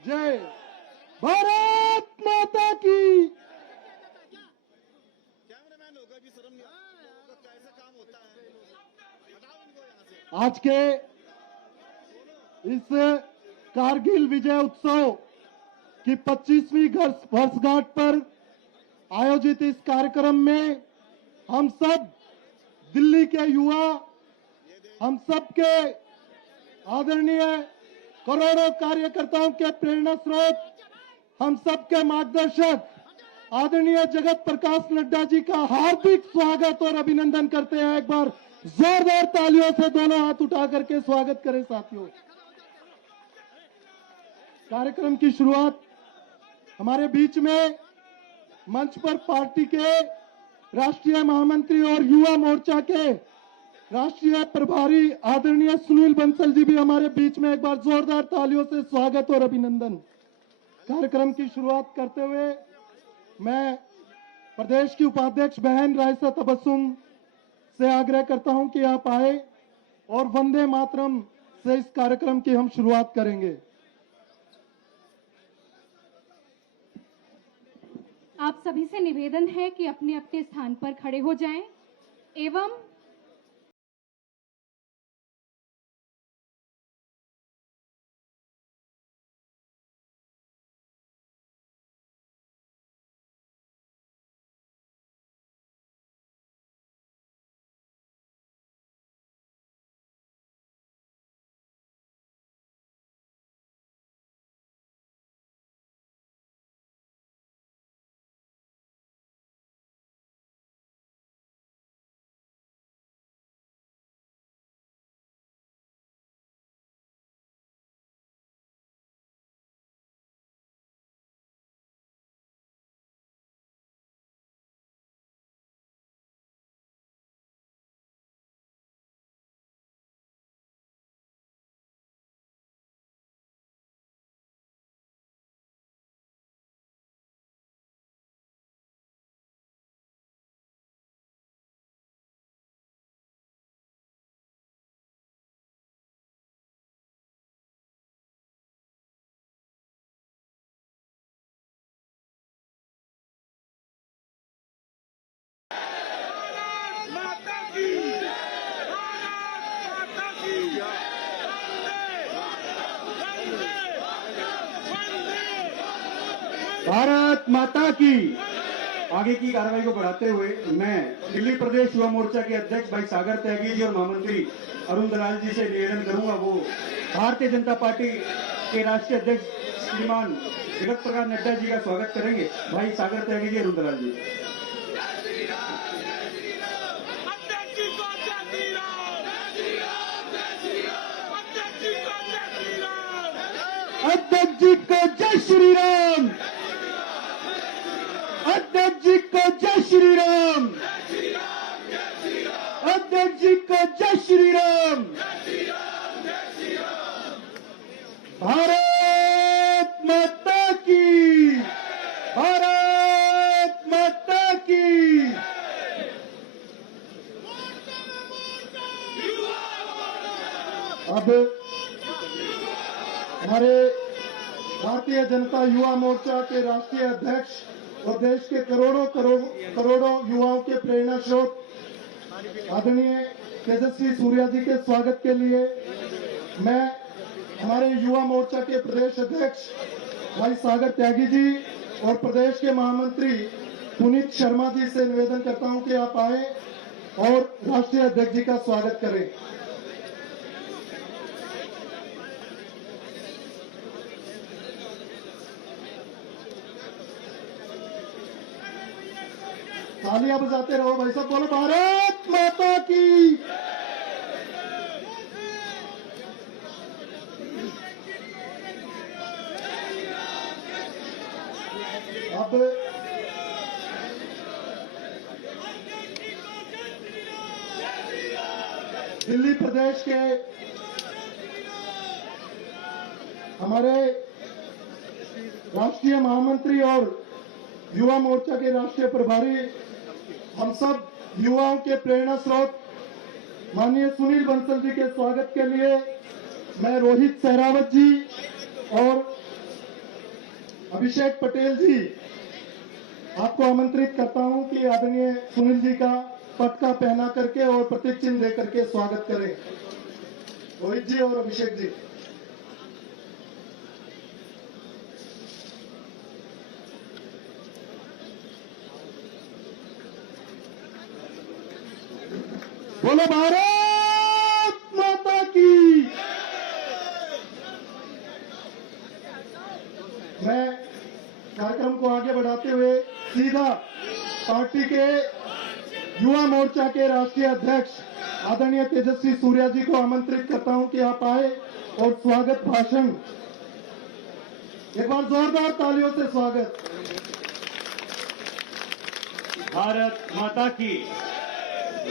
जय भारत माता की। कैमरामैन होगा भी शर्म नहीं आता, कैसे काम होता है, हटाओ इनको यहाँ से। आज के इस कारगिल विजय उत्सव की 25वीं वर्षगांठ पर आयोजित इस कार्यक्रम में हम सब दिल्ली के युवा, हम सब के आदरणीय करोड़ों कार्यकर्ताओं के प्रेरणा स्रोत, हम सब के मार्गदर्शक आदरणीय जगत प्रकाश नड्डा जी का हार्दिक स्वागत और अभिनंदन करते हैं। एक बार जोरदार तालियों से दोनों हाथ उठा करके स्वागत करें साथियों। कार्यक्रम की शुरुआत हमारे बीच में मंच पर पार्टी के राष्ट्रीय महामंत्री और युवा मोर्चा के राष्ट्रीय प्रभारी आदरणीय सुनील बंसल जी भी हमारे बीच में, एक बार जोरदार तालियों से स्वागत और अभिनंदन। कार्यक्रम की शुरुआत करते हुए मैं प्रदेश की उपाध्यक्ष बहन रायसा तबस्सुम से आग्रह करता हूं कि आप आए और वंदे मातरम से इस कार्यक्रम की हम शुरुआत करेंगे। आप सभी से निवेदन है कि अपने अपने स्थान पर खड़े हो जाएं एवं भारत माता की। आगे की कार्रवाई को बढ़ाते हुए मैं दिल्ली प्रदेश युवा मोर्चा के अध्यक्ष भाई सागर त्यागी जी और महामंत्री अरुण दलाल जी से निवेदन करूंगा, वो भारतीय जनता पार्टी के राष्ट्रीय अध्यक्ष श्रीमान जगत प्रकाश नड्डा जी का स्वागत करेंगे। भाई सागर त्यागी जी, अरुण दलाल जी। अध्यक्ष जी को जय श्री राम। अध्यक्ष जी को जय श्री राम। अध्यक्ष जी को जय श्री राम। भारत माता की। भारत माता की। अब हमारे भारतीय जनता युवा मोर्चा के राष्ट्रीय अध्यक्ष और देश के करोड़ों युवाओं के प्रेरणा स्रोत आदरणीय तेजस्वी सूर्या जी के स्वागत के लिए मैं हमारे युवा मोर्चा के प्रदेश अध्यक्ष भाई सागर त्यागी जी और प्रदेश के महामंत्री पुनीत शर्मा जी से निवेदन करता हूं कि आप आए और राष्ट्रीय अध्यक्ष जी का स्वागत करें। तालियां बजाते रहो भाई साहब, बोलो भारत माता की। अब दिल्ली प्रदेश के हमारे राष्ट्रीय महामंत्री और युवा मोर्चा के राष्ट्रीय प्रभारी, हम सब युवाओं के प्रेरणा स्रोत माननीय सुनील बंसल जी के स्वागत के लिए मैं रोहित सहरावत जी और अभिषेक पटेल जी, आपको आमंत्रित करता हूं कि आदरणीय सुनील जी का पटका पहना करके और प्रतीक चिन्ह दे करके स्वागत करें। रोहित जी और अभिषेक जी। बोलो भारत माता की। मैं कार्यक्रम को आगे बढ़ाते हुए सीधा पार्टी के युवा मोर्चा के राष्ट्रीय अध्यक्ष आदरणीय तेजस्वी सूर्या जी को आमंत्रित करता हूं कि आप आए और स्वागत भाषण। एक बार जोरदार तालियों से स्वागत। भारत माता की,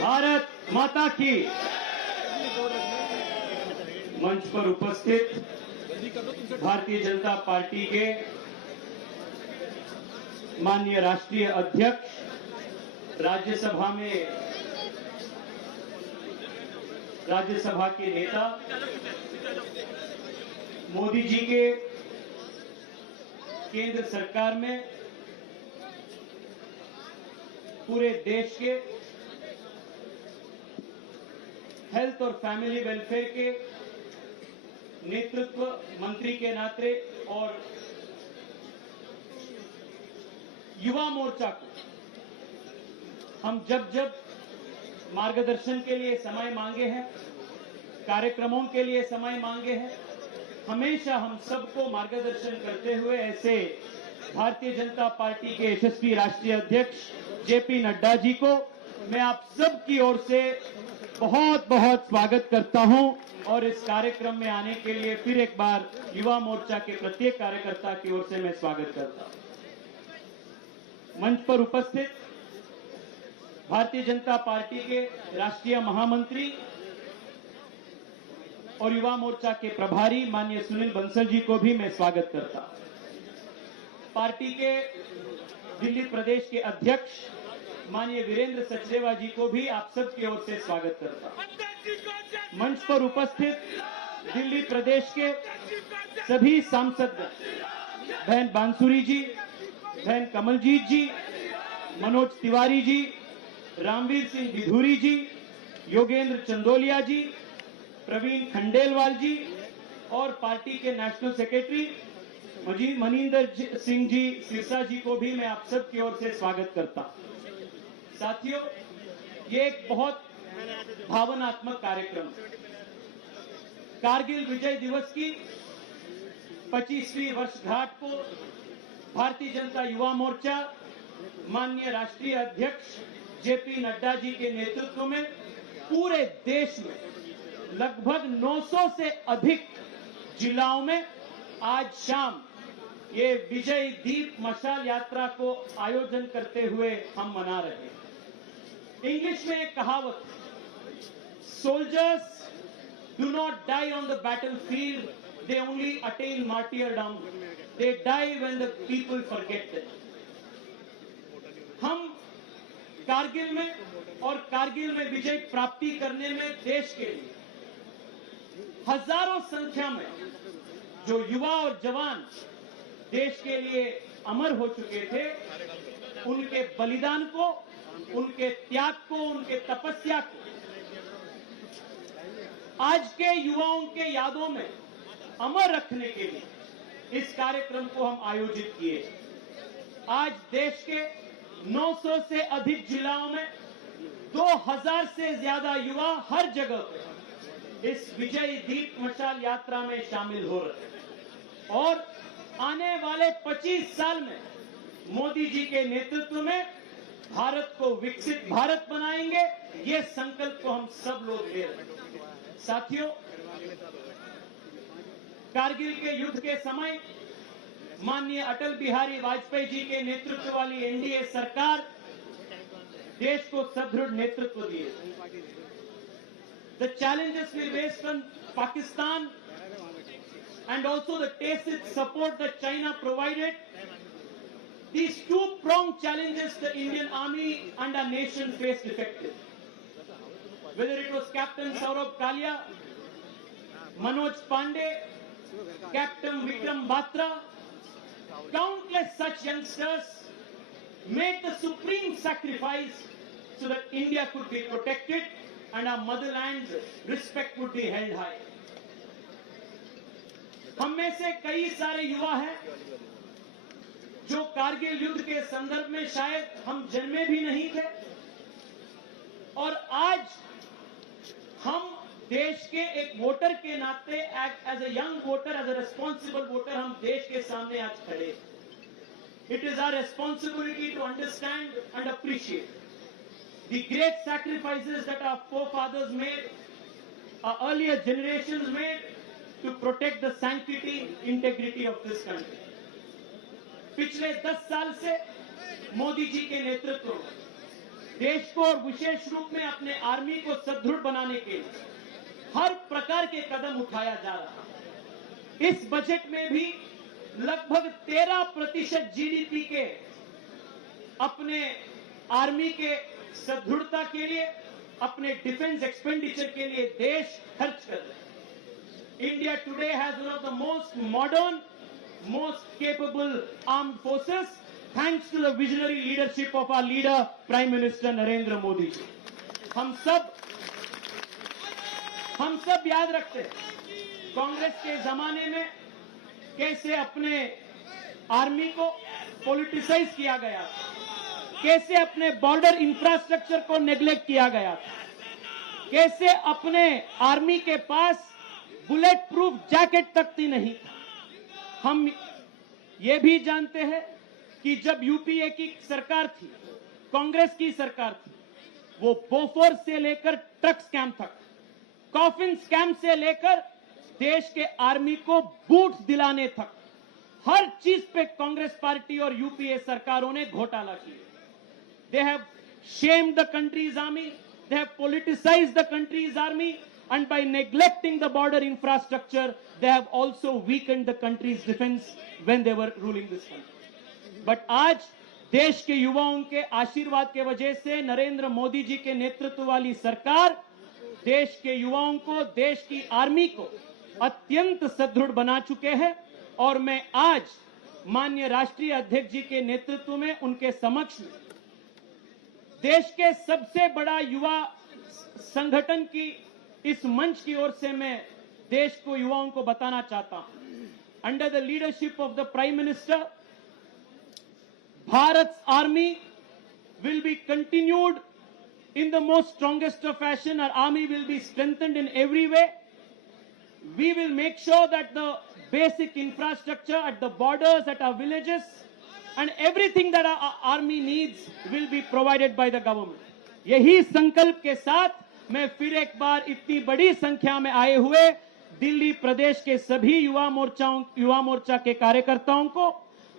भारत माता की। मंच पर उपस्थित भारतीय जनता पार्टी के माननीय राष्ट्रीय अध्यक्ष, राज्यसभा के नेता, मोदी जी के केंद्र सरकार में पूरे देश के हेल्थ और फैमिली वेलफेयर के नेतृत्व मंत्री के नाते और युवा मोर्चा को हम जब जब मार्गदर्शन के लिए समय मांगे हैं, कार्यक्रमों के लिए समय मांगे हैं, हमेशा हम सबको मार्गदर्शन करते हुए ऐसे भारतीय जनता पार्टी के यशस्वी राष्ट्रीय अध्यक्ष जेपी नड्डा जी को मैं आप सब की ओर से बहुत बहुत स्वागत करता हूं और इस कार्यक्रम में आने के लिए फिर एक बार युवा मोर्चा के प्रत्येक कार्यकर्ता की ओर से मैं स्वागत करता हूं। मंच पर उपस्थित भारतीय जनता पार्टी के राष्ट्रीय महामंत्री और युवा मोर्चा के प्रभारी माननीय सुनील बंसल जी को भी मैं स्वागत करता हूं। पार्टी के दिल्ली प्रदेश के अध्यक्ष माननीय वीरेंद्र सचदेवा जी को भी आप सब की ओर से स्वागत करता हूं। मंच पर उपस्थित दिल्ली प्रदेश के सभी सांसद बहन बांसुरी जी, बहन कमलजीत जी, मनोज तिवारी जी, रामवीर सिंह विधूरी जी, योगेंद्र चंदोलिया जी, प्रवीण खंडेलवाल जी और पार्टी के नेशनल सेक्रेटरी मनिंदर सिंह जी सिरसा जी को भी मैं आप सब की ओर से स्वागत करता हूं। साथियों, ये एक बहुत भावनात्मक कार्यक्रम है। कारगिल विजय दिवस की 25वीं वर्षगांठ को भारतीय जनता युवा मोर्चा माननीय राष्ट्रीय अध्यक्ष जेपी नड्डा जी के नेतृत्व में पूरे देश में लगभग 900 से अधिक जिलाओं में आज शाम ये विजय दीप मशाल यात्रा को आयोजन करते हुए हम मना रहे हैं। इंग्लिश में एक कहावत, soldiers do not die on the battlefield, they only attain martyrdom, they die when the people forget them. हम कारगिल में और कारगिल में विजय प्राप्ति करने में देश के लिए हजारों संख्या में जो युवा और जवान देश के लिए अमर हो चुके थे, उनके बलिदान को, उनके त्याग को, उनके तपस्या को आज के युवाओं के यादों में अमर रखने के लिए इस कार्यक्रम को हम आयोजित किए। आज देश के 900 से अधिक जिलाओं में 2000 से ज्यादा युवा हर जगह पे इस विजय दीप मशाल यात्रा में शामिल हो रहे हैं और आने वाले 25 साल में मोदी जी के नेतृत्व में भारत को विकसित भारत बनाएंगे, ये संकल्प को हम सब लोग ले रहे हैं। साथियों, कारगिल के युद्ध के समय माननीय अटल बिहारी वाजपेयी जी के नेतृत्व वाली एनडीए सरकार देश को सुदृढ़ नेतृत्व दिए। The challenges we faced from Pakistan and also the tacit support that China provided, these two-pronged challenges the Indian Army and our nation faced effectively. Whether it was Captain Saurabh Kalia, Manoj Pandey, Captain Vikram Batra, countless such youngsters made the supreme sacrifice so that India could be protected and our motherland's respect would be held high. हम में से कई सारे युवा हैं जो कारगिल युद्ध के संदर्भ में शायद हम जन्मे भी नहीं थे, और आज हम देश के एक वोटर के नाते as a young voter, as a responsible voter, हम देश के सामने आज खड़े। It is our responsibility to understand and appreciate the great sacrifices that our forefathers made, our earlier generations made to protect the sanctity, integrity of this country. पिछले 10 साल से मोदी जी के नेतृत्व में देश को और विशेष रूप में अपने आर्मी को सुदृढ़ बनाने के लिए हर प्रकार के कदम उठाया जा रहा है। इस बजट में भी लगभग 13% जीडीपी के अपने आर्मी के सुदृढ़ता के लिए, अपने डिफेंस एक्सपेंडिचर के लिए देश खर्च कर रहा है। India today has one of the most modern, most capable armed forces, thanks to the visionary leadership of our leader prime minister Narendra Modi ji. हम सब याद रखते हैं कांग्रेस के जमाने में कैसे अपने आर्मी को पॉलिटिसाइज किया गया, कैसे अपने बॉर्डर इंफ्रास्ट्रक्चर को नेग्लेक्ट किया गया, कैसे अपने आर्मी के पास बुलेट प्रूफ जैकेट तक भी नहीं था। हम ये भी जानते हैं कि जब यूपीए की सरकार थी, कांग्रेस की सरकार थी, वो बोफोर्स से लेकर ट्रक स्कैम तक, कॉफिन स्कैम से लेकर देश के आर्मी को बूट्स दिलाने तक, हर चीज पे कांग्रेस पार्टी और यूपीए सरकारों ने घोटाला किया। They have shamed the country's army, they have politicized the country's army, and by neglecting the border infrastructure, they have also weakened the country's defense when they were ruling this country. But आज देश के युवाओं के आशीर्वाद के वजह से नरेंद्र मोदी जी के नेतृत्व वाली सरकार देश के युवाओं को, देश की आर्मी को अत्यंत सुदृढ़ बना चुके हैं। और मैं आज माननीय राष्ट्रीय अध्यक्ष जी के नेतृत्व में उनके समक्ष में देश के सबसे बड़ा युवा संगठन की इस मंच की ओर से मैं देश को, युवाओं को बताना चाहता हूं, under the leadership of the prime minister, Bharat army will be continued in the most strongest of fashion. Our army will be strengthened in every way. We will make sure that the basic infrastructure at the borders, at our villages, and everything that our army needs will be provided by the government. यही संकल्प के साथ मैं फिर एक बार इतनी बड़ी संख्या में आए हुए दिल्ली प्रदेश के सभी युवा मोर्चा के कार्यकर्ताओं को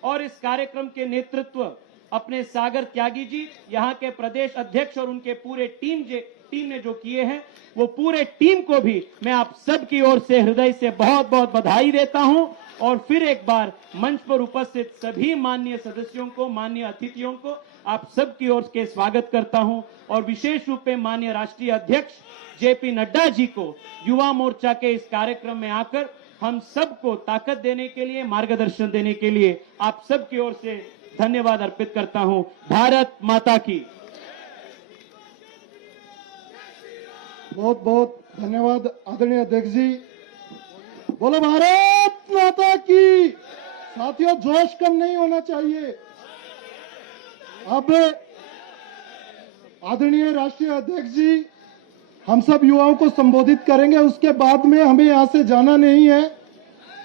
और इस कार्यक्रम के नेतृत्व अपने सागर त्यागी जी, यहाँ के प्रदेश अध्यक्ष और उनके पूरे टीम ने जो किए हैं, वो पूरे टीम को भी मैं आप सब की ओर से हृदय से बहुत बहुत बधाई देता हूं। और फिर एक बार मंच पर उपस्थित सभी माननीय सदस्यों को, माननीय अतिथियों को आप सब की ओर से स्वागत करता हूं। और विशेष रूप में माननीय राष्ट्रीय अध्यक्ष जेपी नड्डा जी को युवा मोर्चा के इस कार्यक्रम में आकर हम सबको ताकत देने के लिए, मार्गदर्शन देने के लिए आप सब की ओर से धन्यवाद अर्पित करता हूं। भारत माता की। बहुत बहुत धन्यवाद आदरणीय अध्यक्ष जी। बोलो भारत माता की। साथियों, जोश कम नहीं होना चाहिए। अब आदरणीय राष्ट्रीय अध्यक्ष जी हम सब युवाओं को संबोधित करेंगे, उसके बाद में हमें यहां से जाना नहीं है।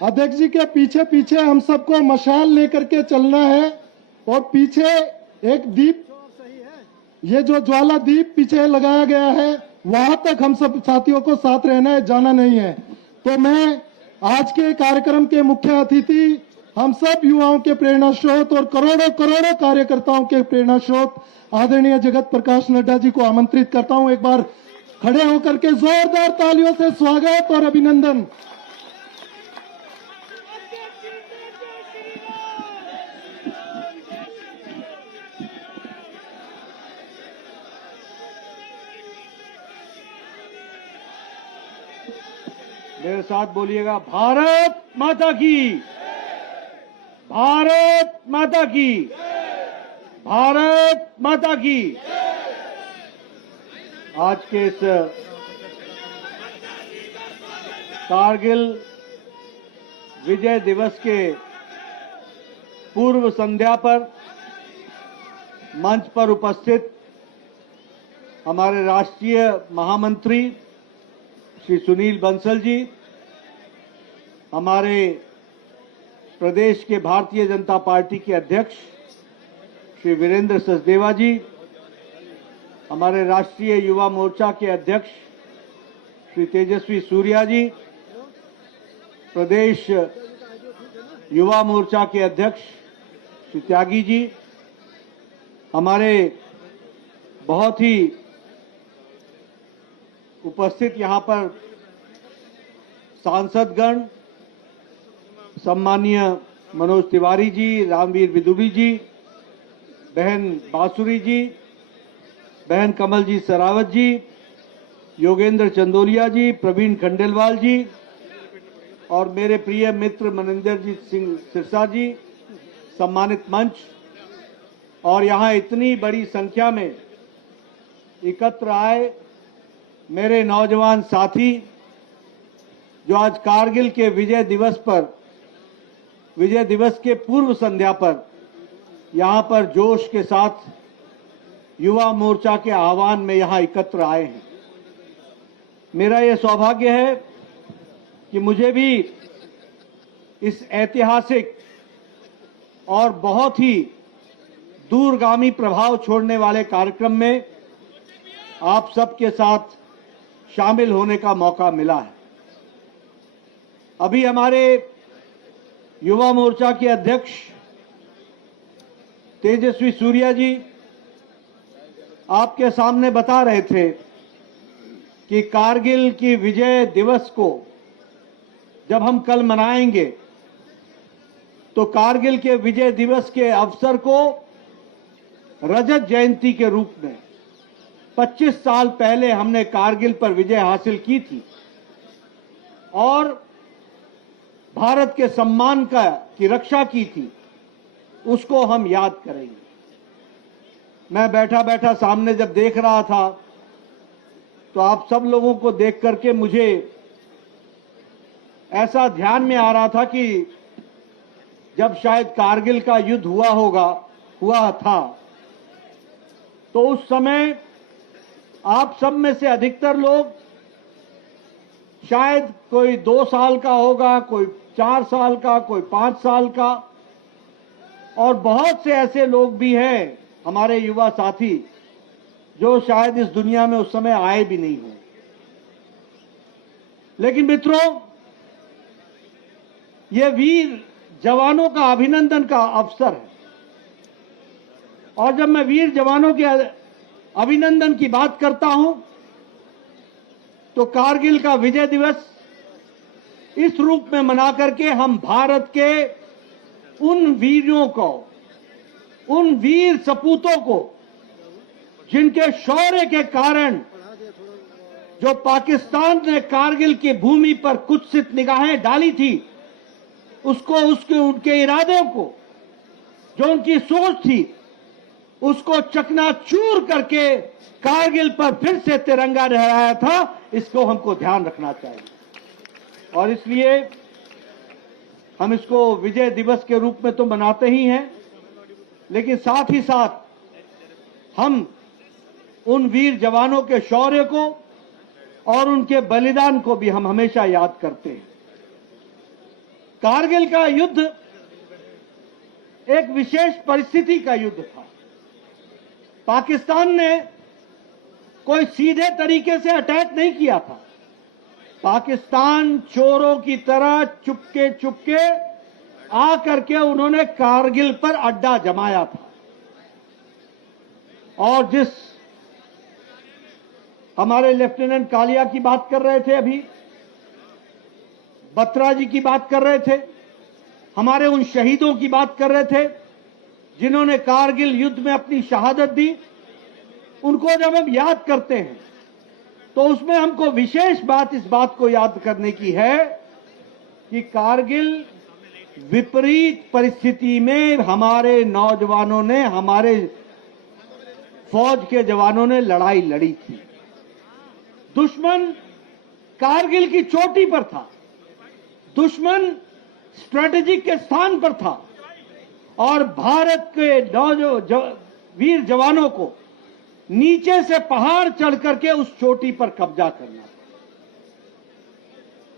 अध्यक्ष जी के पीछे पीछे हम सबको मशाल लेकर के चलना है और पीछे एक दीप, ये जो ज्वाला दीप पीछे लगाया गया है, वहां तक हम सब साथियों को साथ रहना है, जाना नहीं है। तो मैं आज के कार्यक्रम के मुख्य अतिथि, हम सब युवाओं के प्रेरणा स्रोत और करोड़ों करोड़ों कार्यकर्ताओं के प्रेरणा स्रोत आदरणीय जगत प्रकाश नड्डा जी को आमंत्रित करता हूं। एक बार खड़े होकर के जोरदार तालियों से स्वागत और अभिनंदन। मेरे साथ बोलिएगा, भारत माता की। भारत माता की, भारत माता की। आज के इस कारगिल विजय दिवस के पूर्व संध्या पर मंच पर उपस्थित हमारे राष्ट्रीय महामंत्री श्री सुनील बंसल जी, हमारे प्रदेश के भारतीय जनता पार्टी के अध्यक्ष श्री वीरेंद्र सचदेवा जी, हमारे राष्ट्रीय युवा मोर्चा के अध्यक्ष श्री तेजस्वी सूर्या जी, प्रदेश युवा मोर्चा के अध्यक्ष श्री त्यागी जी, हमारे बहुत ही उपस्थित यहाँ पर सांसदगण, सम्मानीय मनोज तिवारी जी, रामवीर विदुड़ी जी, बहन बांसुरी जी, बहन कमल जी सरावत जी, योगेंद्र चंदोलिया जी, प्रवीण खंडेलवाल जी और मेरे प्रिय मित्र मनिंदरजीत सिंह सिरसा जी, सम्मानित मंच और यहाँ इतनी बड़ी संख्या में एकत्र आए मेरे नौजवान साथी जो आज कारगिल के विजय दिवस के पूर्व संध्या पर यहाँ पर जोश के साथ युवा मोर्चा के आह्वान में यहाँ एकत्र आए हैं। मेरा ये सौभाग्य है कि मुझे भी इस ऐतिहासिक और बहुत ही दूरगामी प्रभाव छोड़ने वाले कार्यक्रम में आप सबके साथ शामिल होने का मौका मिला है। अभी हमारे युवा मोर्चा के अध्यक्ष तेजस्वी सूर्या जी आपके सामने बता रहे थे कि कारगिल की विजय दिवस को जब हम कल मनाएंगे तो कारगिल के विजय दिवस के अवसर को रजत जयंती के रूप में 25 साल पहले हमने कारगिल पर विजय हासिल की थी और भारत के सम्मान की रक्षा की थी, उसको हम याद करेंगे। मैं बैठा बैठा सामने जब देख रहा था तो आप सब लोगों को देख करके मुझे ऐसा ध्यान में आ रहा था कि जब शायद कारगिल का युद्ध हुआ था तो उस समय आप सब में से अधिकतर लोग शायद कोई 2 साल का होगा, कोई 4 साल का, कोई 5 साल का और बहुत से ऐसे लोग भी हैं हमारे युवा साथी जो शायद इस दुनिया में उस समय आए भी नहीं हो। लेकिन मित्रों, ये वीर जवानों का अभिनंदन का अवसर है और जब मैं वीर जवानों के अभिनंदन की बात करता हूं तो कारगिल का विजय दिवस इस रूप में मना करके हम भारत के उन वीरों को, उन वीर सपूतों को जिनके शौर्य के कारण जो पाकिस्तान ने कारगिल की भूमि पर कुत्सित निगाहें डाली थी, उसको उनके इरादों को, जो उनकी सोच थी, उसको चकनाचूर करके कारगिल पर फिर से तिरंगा लहराया था, इसको हमको ध्यान रखना चाहिए। और इसलिए हम इसको विजय दिवस के रूप में तो मनाते ही हैं, लेकिन साथ ही साथ हम उन वीर जवानों के शौर्य को और उनके बलिदान को भी हम हमेशा याद करते हैं। कारगिल का युद्ध एक विशेष परिस्थिति का युद्ध था। पाकिस्तान ने कोई सीधे तरीके से अटैक नहीं किया था। पाकिस्तान चोरों की तरह चुपके चुपके आकर के उन्होंने कारगिल पर अड्डा जमाया था और जिस हमारे लेफ्टिनेंट कालिया की बात कर रहे थे, अभी बत्रा जी की बात कर रहे थे, हमारे उन शहीदों की बात कर रहे थे जिन्होंने कारगिल युद्ध में अपनी शहादत दी, उनको जब हम याद करते हैं तो उसमें हमको विशेष बात इस बात को याद करने की है कि कारगिल विपरीत परिस्थिति में हमारे नौजवानों ने, हमारे फौज के जवानों ने लड़ाई लड़ी थी। दुश्मन कारगिल की चोटी पर था, दुश्मन स्ट्रेटेजिक के स्थान पर था और भारत के वीर जवानों को नीचे से पहाड़ चढ़ करके उस चोटी पर कब्जा करना था।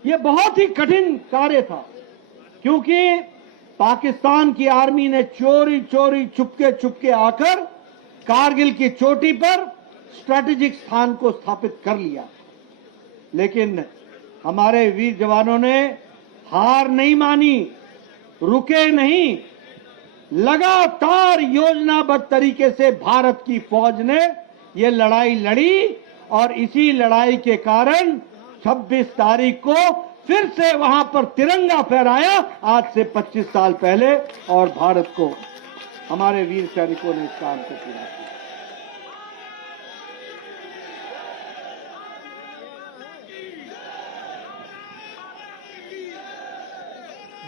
यह बहुत ही कठिन कार्य था, क्योंकि पाकिस्तान की आर्मी ने चोरी चोरी चुपके चुपके आकर कारगिल की चोटी पर स्ट्रेटेजिक स्थान को स्थापित कर लिया। लेकिन हमारे वीर जवानों ने हार नहीं मानी, रुके नहीं, लगातार योजनाबद्ध तरीके से भारत की फौज ने ये लड़ाई लड़ी और इसी लड़ाई के कारण 26 तारीख को फिर से वहां पर तिरंगा फहराया, आज से 25 साल पहले, और भारत को, हमारे वीर सैनिकों ने इस काम को पूरा किया।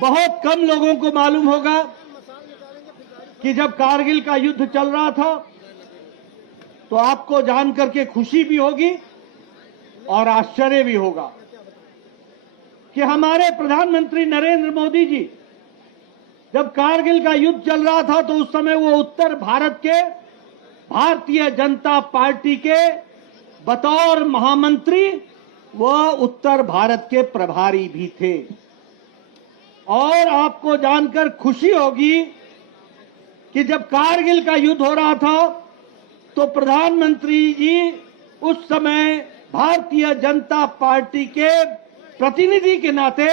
बहुत कम लोगों को मालूम होगा कि जब कारगिल का युद्ध चल रहा था तो आपको जान करके खुशी भी होगी और आश्चर्य भी होगा कि हमारे प्रधानमंत्री नरेंद्र मोदी जी, जब कारगिल का युद्ध चल रहा था तो उस समय वो उत्तर भारत के भारतीय जनता पार्टी के बतौर महामंत्री वह उत्तर भारत के प्रभारी भी थे। और आपको जानकर खुशी होगी कि जब कारगिल का युद्ध हो रहा था तो प्रधानमंत्री जी उस समय भारतीय जनता पार्टी के प्रतिनिधि के नाते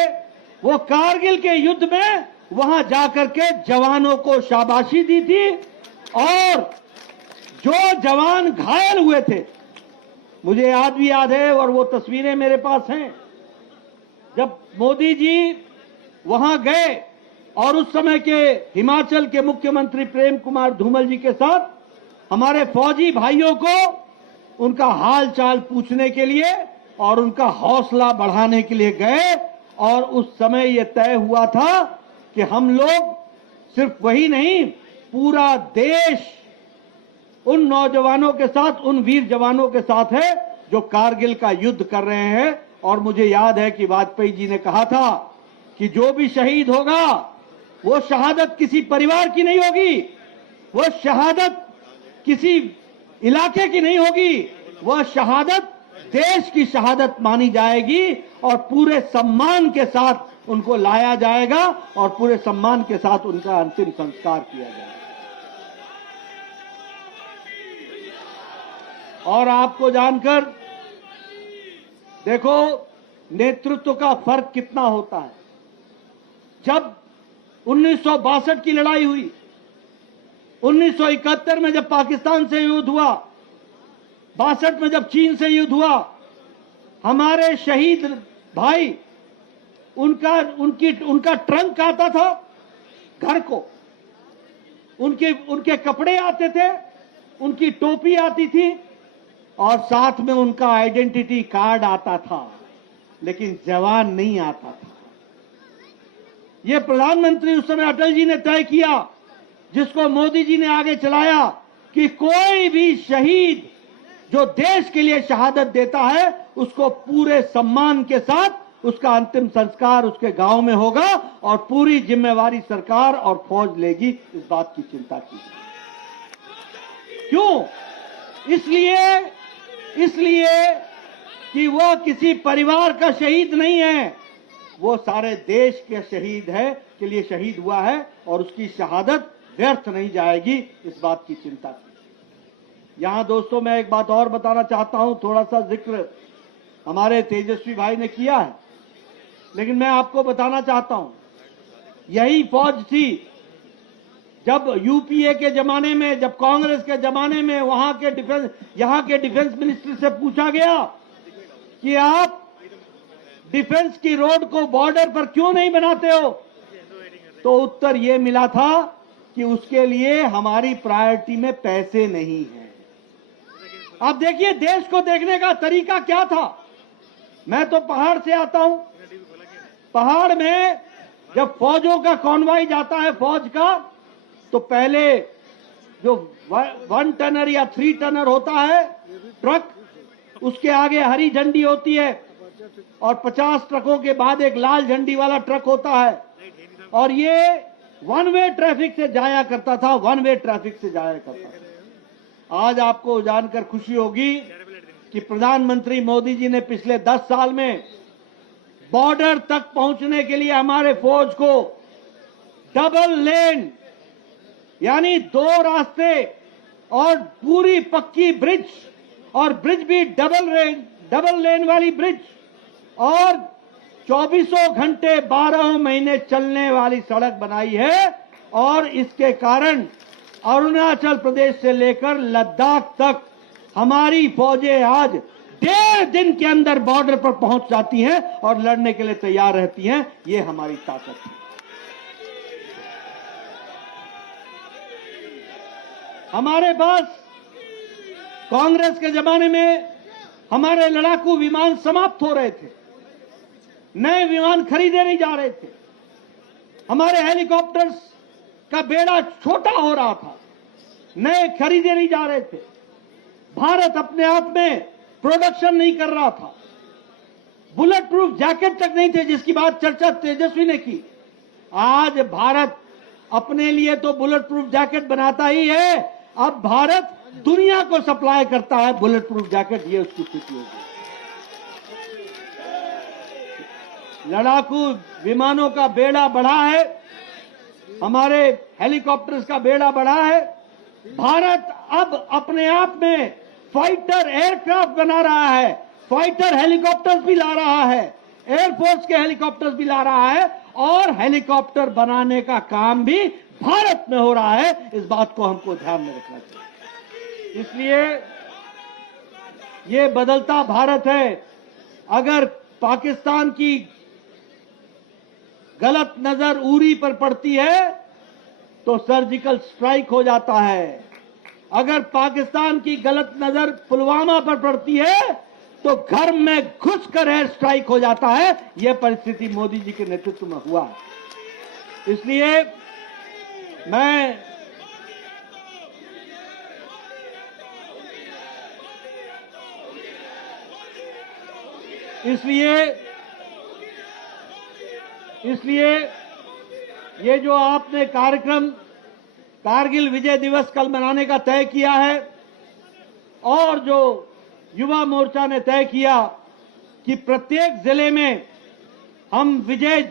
वो कारगिल के युद्ध में वहां जाकर के जवानों को शाबाशी दी थी। और जो जवान घायल हुए थे, मुझे आज भी याद है और वो तस्वीरें मेरे पास हैं, जब मोदी जी वहां गए और उस समय के हिमाचल के मुख्यमंत्री प्रेम कुमार धूमल जी के साथ हमारे फौजी भाइयों को उनका हाल चाल पूछने के लिए और उनका हौसला बढ़ाने के लिए गए। और उस समय यह तय हुआ था कि हम लोग सिर्फ वही नहीं, पूरा देश उन नौजवानों के साथ, उन वीर जवानों के साथ है जो कारगिल का युद्ध कर रहे हैं। और मुझे याद है कि वाजपेयी जी ने कहा था कि जो भी शहीद होगा वो शहादत किसी परिवार की नहीं होगी, वो शहादत किसी इलाके की नहीं होगी, वह शहादत देश की शहादत मानी जाएगी और पूरे सम्मान के साथ उनको लाया जाएगा और पूरे सम्मान के साथ उनका अंतिम संस्कार किया जाएगा। और आपको जानकर देखो नेतृत्व का फर्क कितना होता है। जब 1962 की लड़ाई हुई, 1971 में जब पाकिस्तान से युद्ध हुआ, 62 में जब चीन से युद्ध हुआ, हमारे शहीद भाई उनका ट्रंक आता था घर को, उनके कपड़े आते थे, उनकी टोपी आती थी और साथ में उनका आइडेंटिटी कार्ड आता था, लेकिन जवान नहीं आता था। ये प्रधानमंत्री उस समय अटल जी ने तय किया, जिसको मोदी जी ने आगे चलाया, कि कोई भी शहीद जो देश के लिए शहादत देता है उसको पूरे सम्मान के साथ उसका अंतिम संस्कार उसके गांव में होगा और पूरी जिम्मेवारी सरकार और फौज लेगी। इस बात की चिंता की। क्यों? इसलिए कि वो किसी परिवार का शहीद नहीं है, वो सारे देश के शहीद है के लिए शहीद हुआ है और उसकी शहादत व्यर्थ नहीं जाएगी। इस बात की चिंता की। यहां दोस्तों मैं एक बात और बताना चाहता हूं, थोड़ा सा जिक्र हमारे तेजस्वी भाई ने किया है, लेकिन मैं आपको बताना चाहता हूं, यही फौज थी जब यूपीए के जमाने में, जब कांग्रेस के जमाने में यहां के डिफेंस मिनिस्टर से पूछा गया कि आप डिफेंस की रोड को बॉर्डर पर क्यों नहीं बनाते हो, तो उत्तर ये मिला था कि उसके लिए हमारी प्रायोरिटी में पैसे नहीं है। आप देखिए देश को देखने का तरीका क्या था। मैं तो पहाड़ से आता हूं, पहाड़ में जब फौजों का कॉन्वॉय जाता है फौज का, तो पहले जो 1 टनर या 3 टनर होता है ट्रक, उसके आगे हरी झंडी होती है और 50 ट्रकों के बाद एक लाल झंडी वाला ट्रक होता है, और ये 1 वे ट्रैफिक से जाया करता था, 1 वे ट्रैफिक से जाया करता था। आज आपको जानकर खुशी होगी कि प्रधानमंत्री मोदी जी ने पिछले 10 साल में बॉर्डर तक पहुंचने के लिए हमारे फौज को डबल लेन, यानी 2 रास्ते और पूरी पक्की ब्रिज, और ब्रिज भी डबल लेन वाली ब्रिज, और 24 घंटे 12 महीने चलने वाली सड़क बनाई है। और इसके कारण अरुणाचल प्रदेश से लेकर लद्दाख तक हमारी फौजें आज 1.5 दिन के अंदर बॉर्डर पर पहुंच जाती हैं और लड़ने के लिए तैयार रहती हैं। ये हमारी ताकत है। हमारे पास कांग्रेस के जमाने में हमारे लड़ाकू विमान समाप्त हो रहे थे, नए विमान खरीदे नहीं जा रहे थे, हमारे हेलीकॉप्टर्स का बेड़ा छोटा हो रहा था, नए खरीदे नहीं जा रहे थे, भारत अपने आप में प्रोडक्शन नहीं कर रहा था, बुलेट प्रूफ जैकेट तक नहीं थे जिसकी बात चर्चा तेजस्वी ने की। आज भारत अपने लिए तो बुलेट प्रूफ जैकेट बनाता ही है, अब भारत दुनिया को सप्लाई करता है बुलेट प्रूफ जैकेट। ये उसकी स्थिति होगी। लड़ाकू विमानों का बेड़ा बढ़ा है, हमारे हेलीकॉप्टर्स का बेड़ा बढ़ा है। भारत अब अपने आप में फाइटर एयरक्राफ्ट बना रहा है, फाइटर हेलीकॉप्टर्स भी ला रहा है, एयरफोर्स के हेलीकॉप्टर्स भी ला रहा है, और हेलीकॉप्टर बनाने का काम भी भारत में हो रहा है। इस बात को हमको ध्यान में रखना चाहिए। इसलिए ये बदलता भारत है। अगर पाकिस्तान की गलत नजर उरी पर पड़ती है तो सर्जिकल स्ट्राइक हो जाता है, अगर पाकिस्तान की गलत नजर पुलवामा पर पड़ती है तो घर में घुसकर एयर स्ट्राइक हो जाता है। यह परिस्थिति मोदी जी के नेतृत्व में हुआ है। इसलिए इसलिए ये जो आपने कार्यक्रम कारगिल विजय दिवस कल मनाने का तय किया है, और जो युवा मोर्चा ने तय किया कि प्रत्येक जिले में हम विजय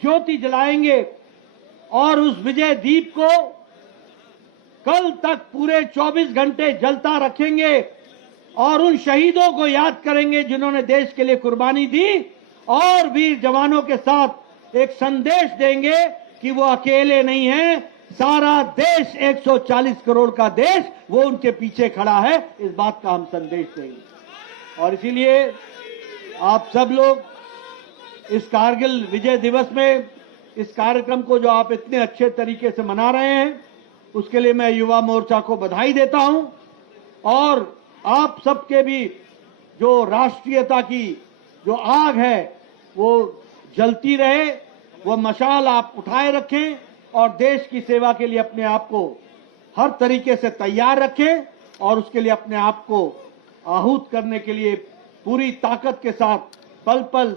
ज्योति जलाएंगे और उस विजय दीप को कल तक पूरे 24 घंटे जलता रखेंगे और उन शहीदों को याद करेंगे जिन्होंने देश के लिए कुर्बानी दी, और वीर जवानों के साथ एक संदेश देंगे कि वो अकेले नहीं हैं, सारा देश 140 करोड़ का देश वो उनके पीछे खड़ा है। इस बात का हम संदेश देंगे। और इसीलिए आप सब लोग इस कारगिल विजय दिवस में इस कार्यक्रम को जो आप इतने अच्छे तरीके से मना रहे हैं, उसके लिए मैं युवा मोर्चा को बधाई देता हूं। और आप सबके भी जो राष्ट्रीयता की जो आग है वो जलती रहे, वो मशाल आप उठाए रखें और देश की सेवा के लिए अपने आप को हर तरीके से तैयार रखें, और उसके लिए अपने आप को आहूत करने के लिए पूरी ताकत के साथ पल पल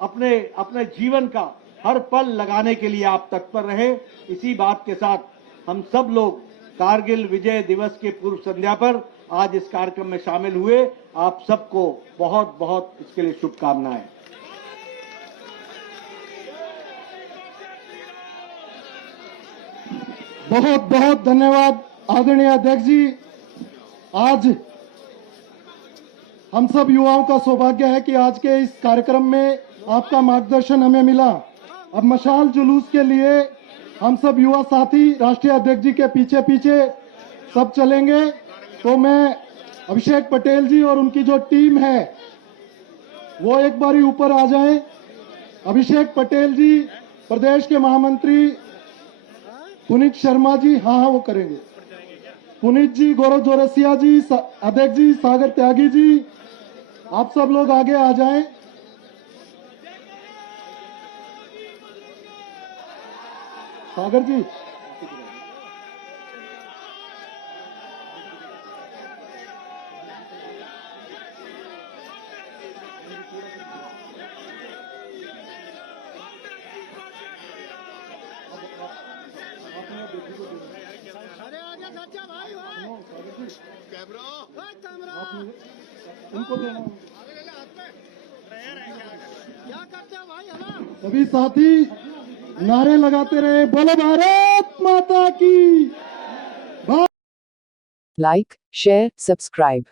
अपने जीवन का हर पल लगाने के लिए आप तत्पर रहे। इसी बात के साथ हम सब लोग कारगिल विजय दिवस के पूर्व संध्या पर आज इस कार्यक्रम में शामिल हुए। आप सबको बहुत बहुत इसके लिए शुभकामनाएं। बहुत बहुत धन्यवाद आदरणीय अध्यक्ष जी। आज हम सब युवाओं का सौभाग्य है कि आज के इस कार्यक्रम में आपका मार्गदर्शन हमें मिला। अब मशाल जुलूस के लिए हम सब युवा साथी राष्ट्रीय अध्यक्ष जी के पीछे पीछे सब चलेंगे। तो मैं अभिषेक पटेल जी और उनकी जो टीम है वो एक बारी ऊपर आ जाएं। अभिषेक पटेल जी, प्रदेश के महामंत्री पुनीत शर्मा जी, हाँ वो करेंगे, पुनीत जी, गौरव जोरसिया जी, अध्यक्ष जी, सागर त्यागी जी, आप सब लोग आगे आ जाएं। सागर जी उनको देना सभी साथी नारे लगाते रहे, बोलो भारत माता की। Like, share, subscribe.